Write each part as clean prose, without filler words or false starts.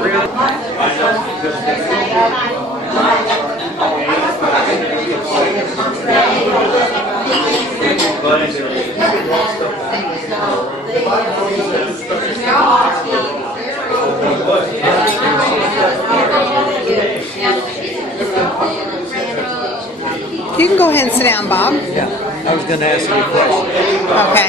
You can go ahead and sit down, Bob. Yeah, I was going to ask you a question. Okay.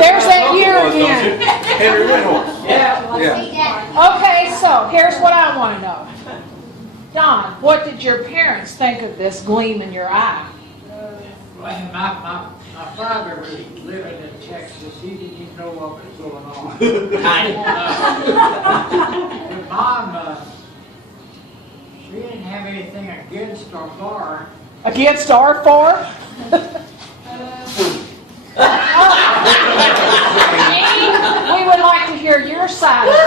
There's that year again. Henry Reynolds. Yeah. Okay, so here's what I want to know. Don, what did your parents think of this gleam in your eye? My father was living in Texas. He didn't even know what was going on. But Mom, she didn't have anything against our bar. Against our four? We would like to hear your side of it.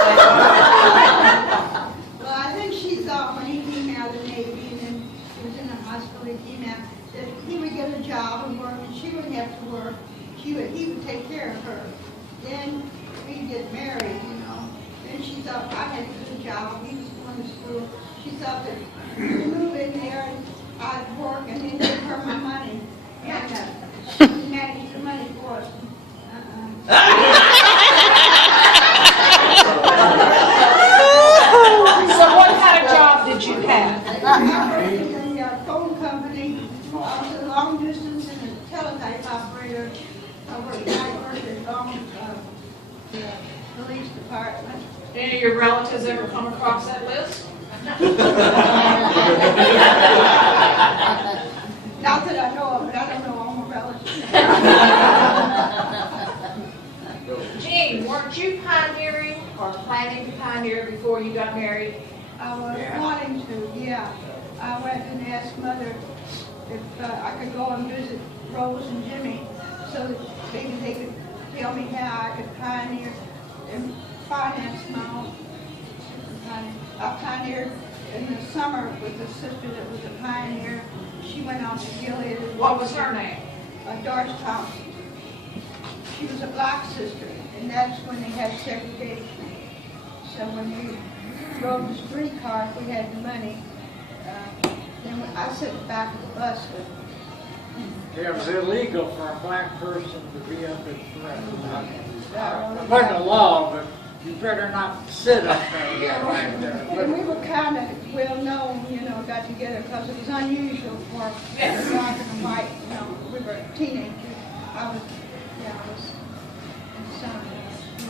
Well, I think she thought when he came out of the Navy and then he was in the hospital, he came out, that he would get a job and work and she wouldn't have to work. He would take care of her. Then we'd get married, you know. Then she thought I had to get a job. He was going to school. She thought that we'd move in there and I'd work and then give her my money. And she would manage the money for us. So what kind of job did you have? I worked in the phone company. I was a long distance and a teletype operator. I worked at long the police department. Any of your relatives ever come across that list? Not that I know of, but I don't know all my relatives. Jean, weren't you pioneering or planning to pioneer before you got married? I was wanting to, yeah. I went and asked Mother if I could go and visit Rose and Jimmy so that maybe they could tell me how I could pioneer and finance my own. I pioneered in the summer with a sister that was a pioneer. She went on to Gilead. What was her name? Doris Thompson. She was a black sister, and that's when they had segregation. So when we drove the streetcar, if we had the money, then I sat in the back of the bus with them. It was illegal for a black person to be up in front. It wasn't a law, but you better not sit up there like that. And we were kind of well known, you know, got together because it was unusual for a black and a white, you know, we were teenagers. I was son.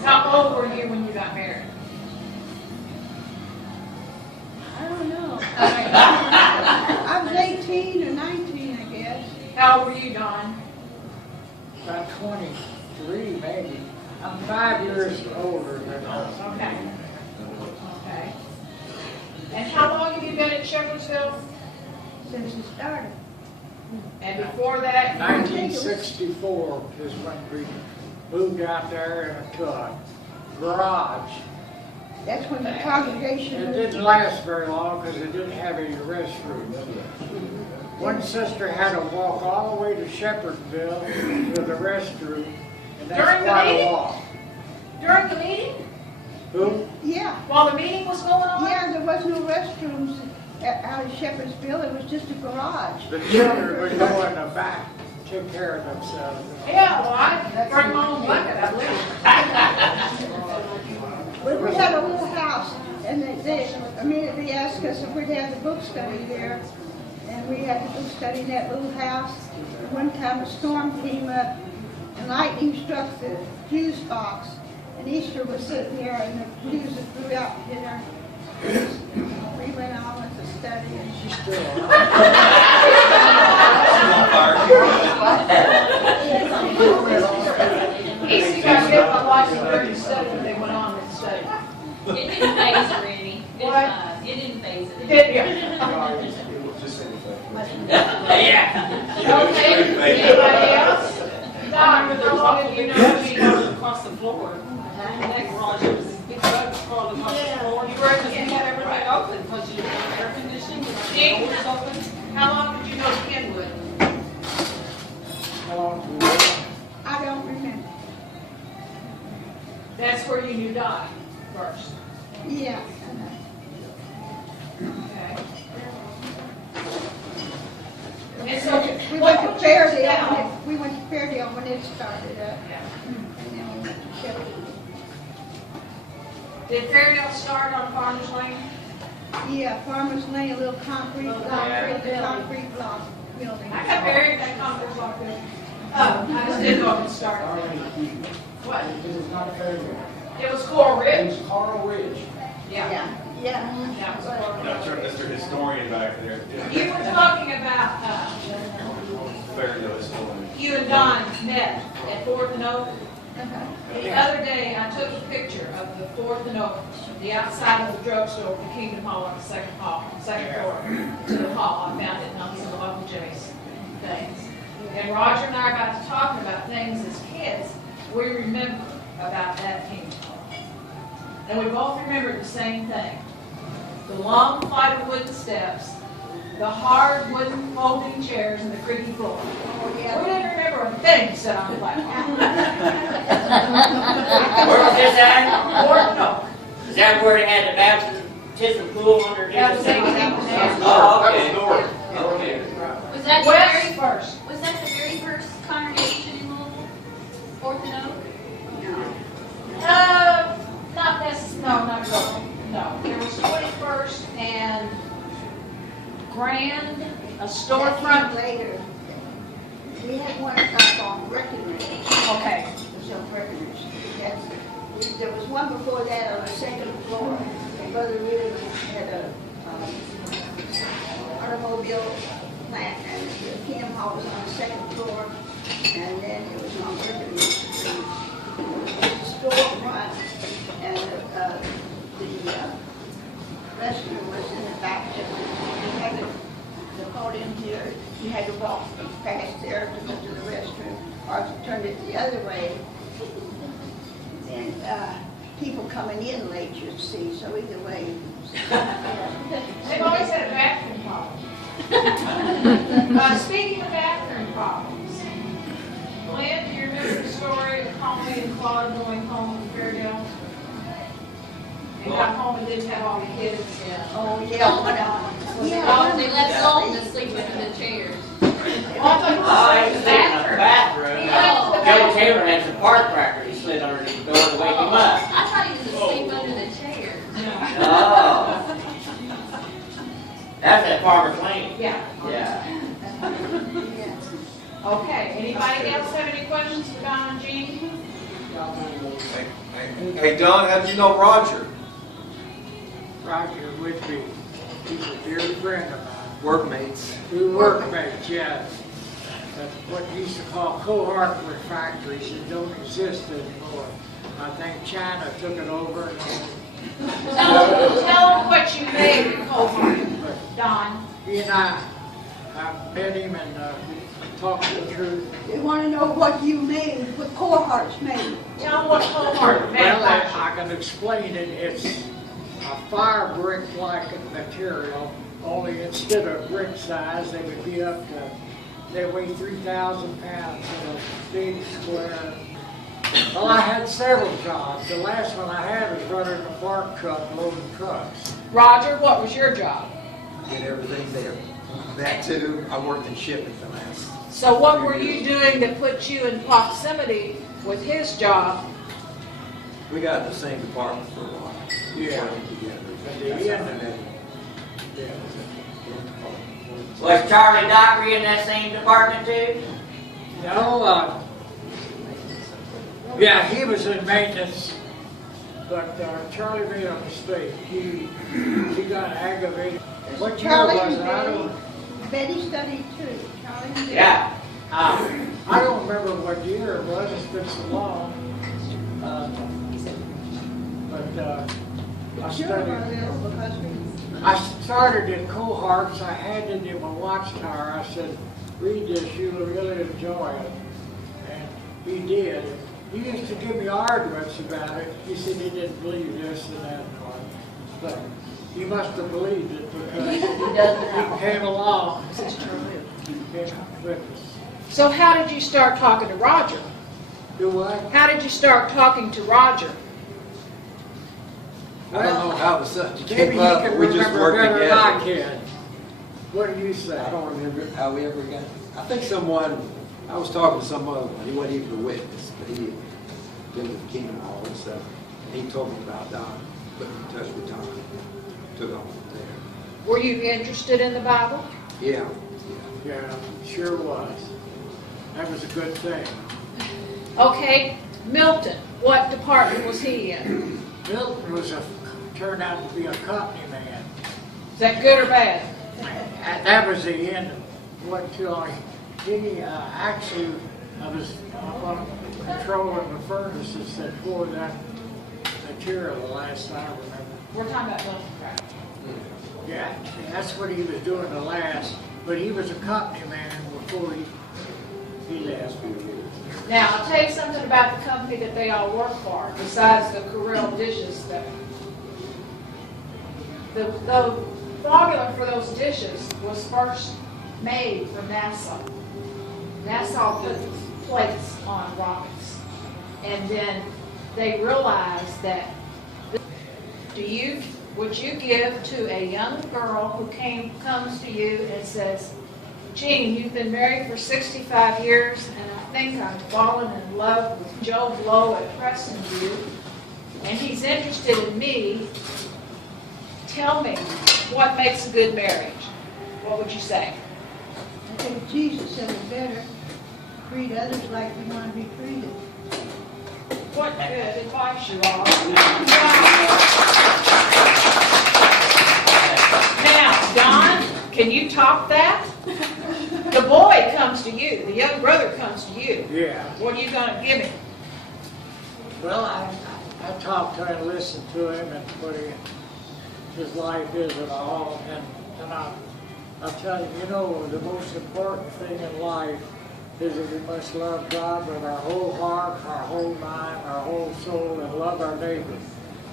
How old were you when you got married? I don't know. I was 18 or 19, I guess. How old were you, Don? About 23, maybe. I'm 5 years older than her. Okay. Okay. And how long have you been in Shepherdsville? Since it started. And before that? 1964 is when we moved out there into a garage. That's when the congregation It was. didn't last very long because it didn't have any restrooms. One sister had to walk all the way to Shepherdsville to the restroom, and that's During the quite a meeting? walk. During the meeting? Who? Yeah. While the meeting was going on? Yeah, there was no restrooms out of Shepherdsville. It was just a garage. The children would go in the back, take care of themselves. Yeah, well, I bring my own bucket, I believe. We had a little house, and they immediately asked us if we'd have the book study there. And we had the book study in that little house. And one time a storm came up, and lightning struck the fuse box. And Easter was sitting there, and the fuse flew out and hit her. We went on with the study, and she still. Easy got hit by lightning during the study when they went on with the study. It didn't phase her any. What? It didn't phase it. Did you? Okay, anybody else? Don, how long have you known me? Across the floor. That garage, there was this big bug crawling across the floor. You were able to Everything open because you had air conditioning, the Jean, doors open. how long did you know Kenwood? where you knew Don first. Yeah. Okay. And so, We what went put to you Fairdale down? we went to Fairdale when it started up. Yeah. And then we went to Sheffield. Did Fairdale start on Farmers Lane? Yeah, Farmers Lane, a little concrete block, Yeah. concrete block building. I got married at Congress like this. Oh, I just didn't know if it started. What? It is not Fairview. It was Coral Ridge? It's Coral Ridge. Yeah. Yeah. That was Coral That's our Ridge. Mr. Historian back there. You were talking about, Fairfield Historian. you and Don met at Fourth and Oak. Uh-huh. The other day, I took a picture of the Fourth and Oak, the outside of the drugstore, the Kingdom Hall on the second floor to the hall. I found it on some of Uncle Jimmy's things. And Roger and I got to talking about things as kids we remember about that Kingdom Hall. And we both remembered the same thing. The long flight of wooden steps, the hard wooden folding chairs, and the creaky floor. We didn't remember a thing set on the platform. Where was this at? Fourth and Oak. Is that where they had the baptism pool under That was Jesus? it. Oh, okay. Okay. Was that the West very, first. was that the very first congregation in Louisville? Fourth and Oak? Not necessarily, no, not really. No, there was 21st and Grand, a storefront. Later. We had one stop on Breckenridge. Okay. It was on Breckenridge. There was one before that on the second floor. And Brother Reardon had a automobile plant, and the Kingdom Hall was on the second floor, and then it was on Breckenridge. Storefront, and the restroom was in the back. You had the podium here. You had to walk past there to go to the restroom, or if you turned it the other way, then people coming in late you'd see. So either way. They've always had a bathroom problem. Speaking of bathroom problems, Glenn, do you remember the story of Conway and Claude going home from Fairdale? And got home and didn't have all the kids in. Oh, yeah, what else? Oh, they left Dalton to sleep under the chairs. Oh, I was thinking of the bathroom. Joe Taylor had some park crackers. He slid underneath the door to wake him up. I thought he was asleep under the chairs. Oh. That's at Farmers Lane. Yeah. Yeah. Okay, anybody else have any questions for Don and Jean? Hey, Don, how do you know Roger? Roger Whitby, he's a dear friend of mine. Workmates. We were workmates, yes. That's what we used to call co-hardware factories that don't exist anymore. I think China took it over and Tell them what you made in Colmar, but Don. he and I met him and we talked the truth. They want to know what you made, what Core Hearts made. Tell them what Colmar Well, manufactured. I can explain it. It's a fire brick-like material, only instead of brick size, they would be up to, they weigh 3,000 pounds in a big square. Well, I had several jobs. The last one I had was running a bark truck loading trucks. Roger, what was your job? Did everything there. That too, I worked in shipping the last. So what were you doing that put you in proximity with his job? We got in the same department for a while. Yeah. Working together. But the end, Was Charlie Dockery in that same department too? no, yeah, he was in maintenance, but Charlie made a mistake. He got aggravated. What year Charlie was and it? I don't, Betty studied too. Charlie and Betty. Yeah. I don't remember what year it was. It's been so long. But I Sure, studied. because we I started in Coharts. I handed him a watchtower. I said, "Read this. You'll really enjoy it." And he did. He used to give me arguments about it. He said he didn't believe this and that and all. But he must have believed it because he came along. He came with us. So how did you start talking to Roger? Do what? How did you start talking to Roger? I don't know how the subject Maybe came he up, can but we just remember worked better than I together. can. What do you say? I don't remember how we ever got, I think someone, I was talking to some other one, he wasn't even a witness, but he did with Kingdom Hall and stuff. And he told me about Don, put me in touch with Don, took on from there. Were you interested in the Bible? Yeah, Yeah, sure was. That was a good thing. Okay, Milton, what department was he in? Milton turned out to be a company man. Is that good or bad? And that was the end of what he actually, I was controlling the furnaces that pour that material the last time I remember. We're talking about Milton Craft. Yeah, that's what he was doing the last, but he was a company man before he left. Now, I'll tell you something about the company that they all work for, besides the Corel dishes. The formula for those dishes was first made for NASA. NASA put plates on rockets. And then they realized that would you give to a young girl who comes to you and says, Jean, you've been married for 65 years, and I think I've fallen in love with Joe Blow at Crescent-View, and he's interested in me. Tell me what makes a good marriage. What would you say? I think Jesus said it better. Treat others like you want to be treated. What good advice you are. Now, Don, can you top that? The boy comes to you, the young brother comes to you. Yeah. What are you going to give him? Well, I talked to him and listened to him and what his life is and all. And I'll tell you, the most important thing in life is that we must love God with our whole heart, our whole mind, our whole soul, and love our neighbor.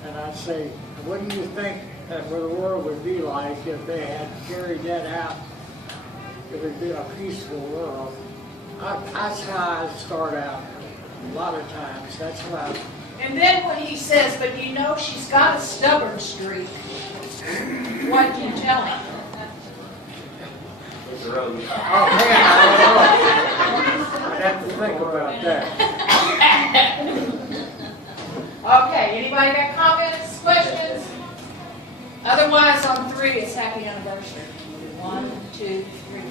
And I'd say, what do you think that the world would be like if they had carried that out? It would be a peaceful world. That's how I start out. A lot of times, that's how. And then when he says, but she's got a stubborn streak, what do you tell him? It's a road. Oh, man, I don't know. I'd have to think about that. Okay, anybody got comments, questions? Otherwise, on 3, it's happy anniversary. 1, 2, 3.